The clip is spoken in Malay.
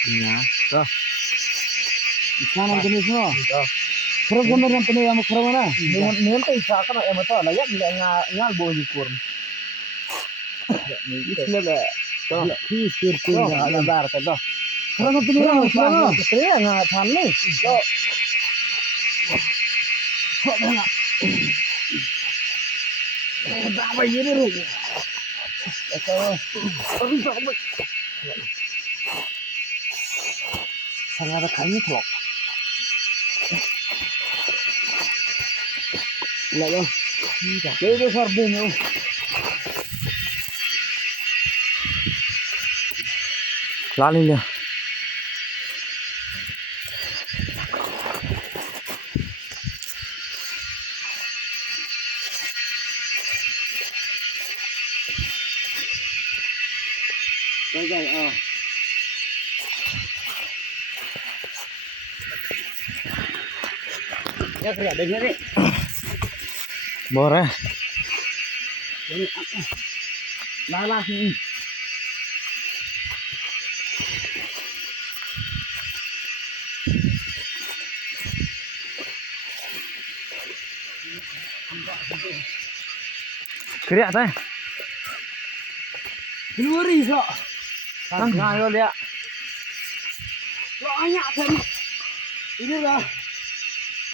Ya. Tuh. Ikan jenis no. Tuh. Kerap gambar yang penuh yang kerap mana? Nen tuh isa kan em tuh lah ya ngal bo dikur. Isle be. Tuh. Kisir Tuh tinggal. ada bar tuh. Kerap yang penuh yang kerap mana? Kaya nga tan ni. Tuh. Apa ini ru? Ito. Sangat kami tuh. Lah yo. Jadi sardin yo. Lali dia. Bagai ah. Ya kerja deh ni. Boleh. Ini lalah ni. Kriak teh. Keluar iso. Ngayo dia. Banyak kan. Ini lah.